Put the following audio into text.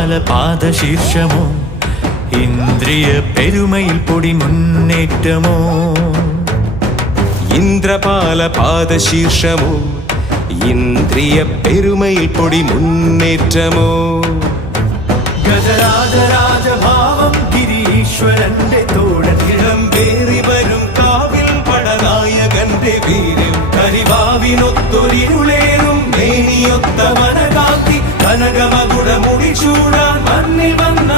ഇന്ദ്രപാല പാദശീർഷമോ ഇന്ദ്രിയ പെരുമയിൽ പൊടി മുന്നേറ്റമോ ഇന്ദ്രപാല പാദശീർഷമോ ഇന്ദ്രിയ പെരുമയിൽ പൊടി മുന്നേറ്റമോ ഗജരാജരാജഭാവം ഗിരീശ്വരന്റെ തോടത്തിടം പേറി വരും കാവിൽ പടനായകന്റെ വീര്യം കരിവാവിനൊത്തൊരിരുളേറും മേനിയൊത്ത മനകാന്തി കനകമകുട മുടിച്ചൂടാൻ മണ്ണിൽ വന്ന